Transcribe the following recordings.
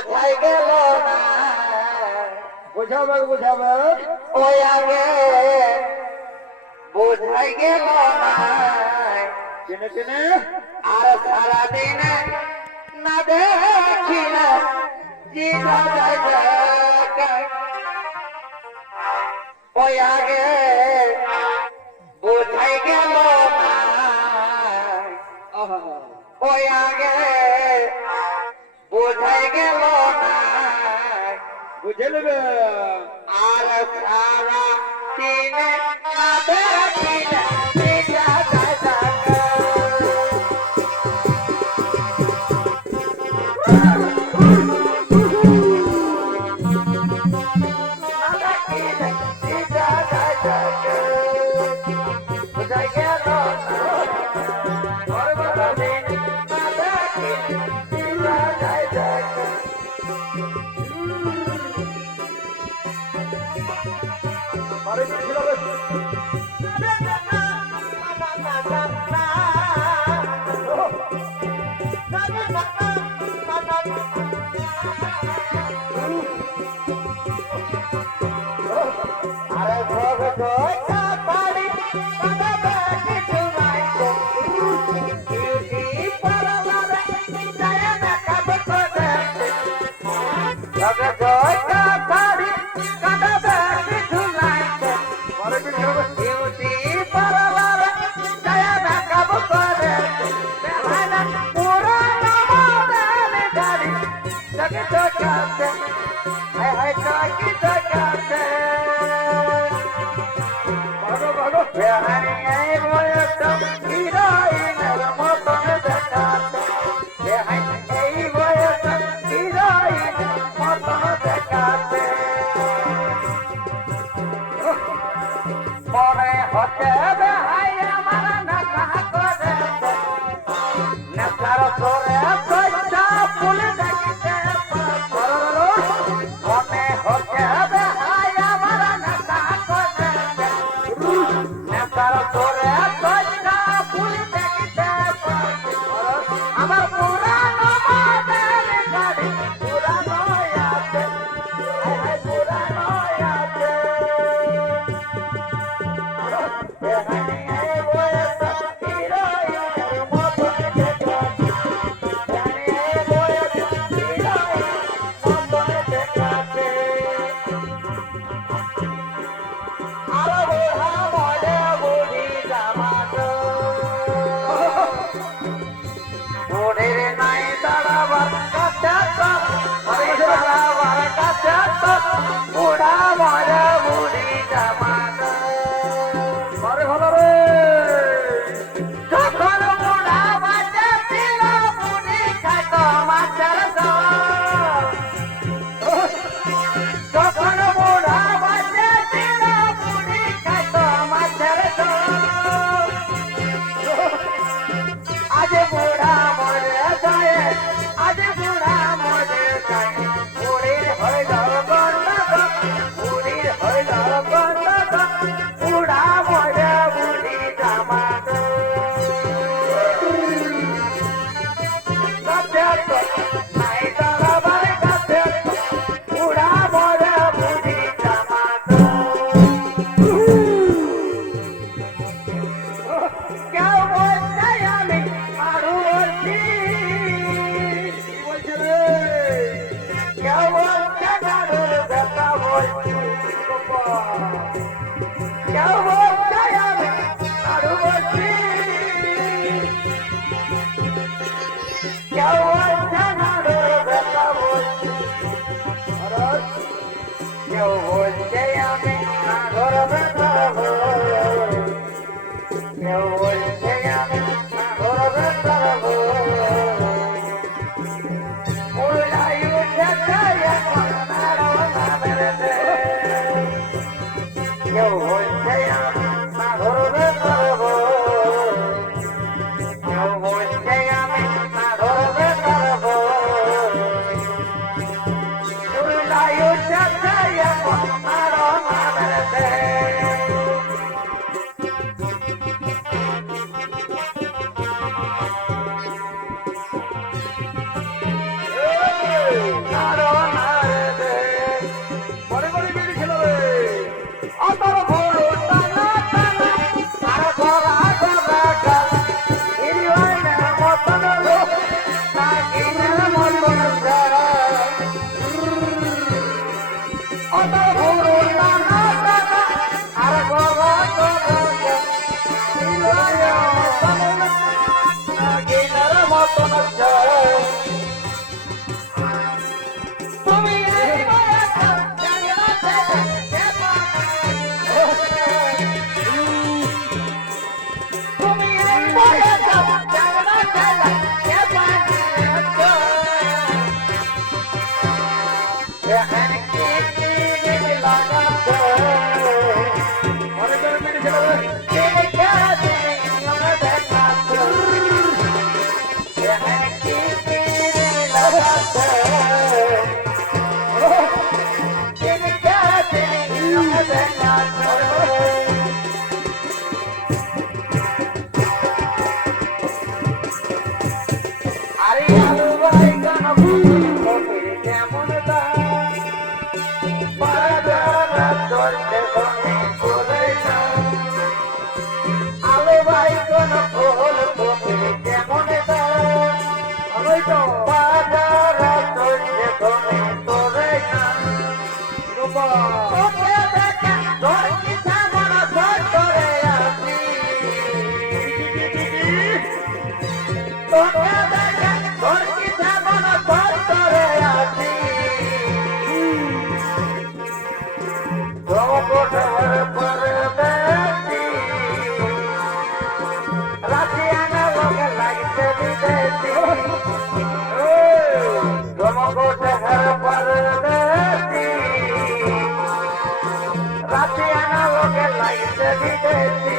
বোঝাই গেল না বুঝাবে বুঝাবে ওই আগে বোঝাই গেল না চিনে চিনে আর সারাদিন না দেখি না ওই আগে বোঝাই গেল না ওই আগে বোঝাই গেল না বুঝে নেবে আর সারা দিনে না দেখি না মনে হচ্ছে ভাই আমার নেশা করে নেশার তোরে পয়সা ফুল দেখিতে মনে হচ্ছে ভাই আমার নেশা করে নেশার তোরে পয়সা ফুল দেখিতে আমার পুরানো মডেল গাড়ি পুরানো আছে পুরানো আছে তোদের কেমন দাম বাজার চলছে ধনে করে না আলো ভাই কোন ফুল তোদের কেমন দাম আমি তো বাজার চলছে ধনে করে না তোকে দেখা তোর কি তেমন ধর করে আসি তোকে দেখা তোর কি তেমন ধর করে আসি জগৎ পরে দেখি রাশিয়ানা লোকে লাগছে বিদেশি জগৎ পরে দেখি রাশিয়ানা লোকে লাগছে বিদেশি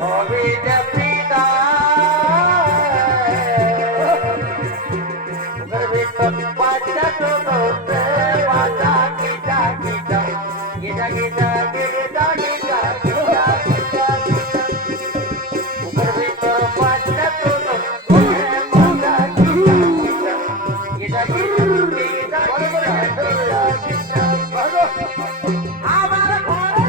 হবে যে পিতা ওদের ভিতর বাচ্চা তো ধরতে বাচ্চা গিটা গিটা গিটা গিটা গিটা গিটা গিটা গিটা ওদের ভিতর বাচ্চা তো ধরতে বাচ্চা গিটা গিটা গিটা গিটা গিটা গিটা গিটা আমার ঘরে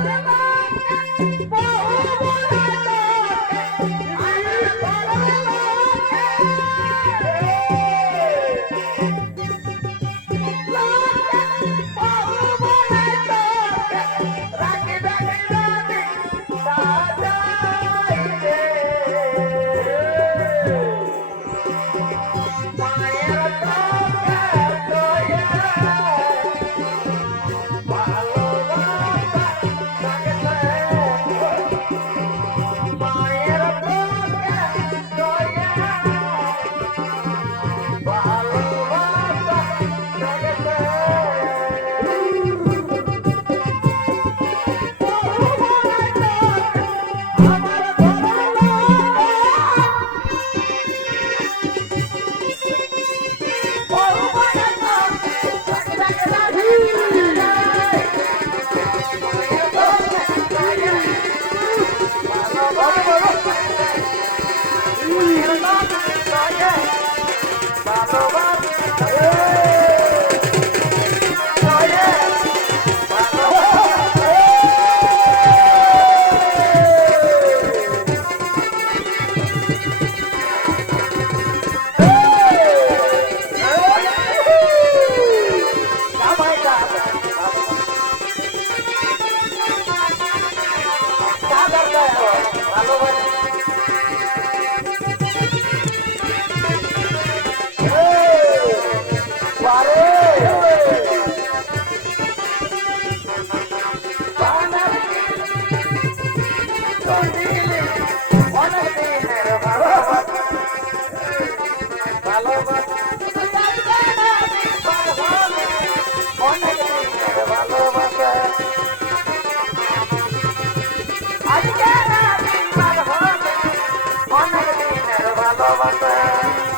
ভালোবাসা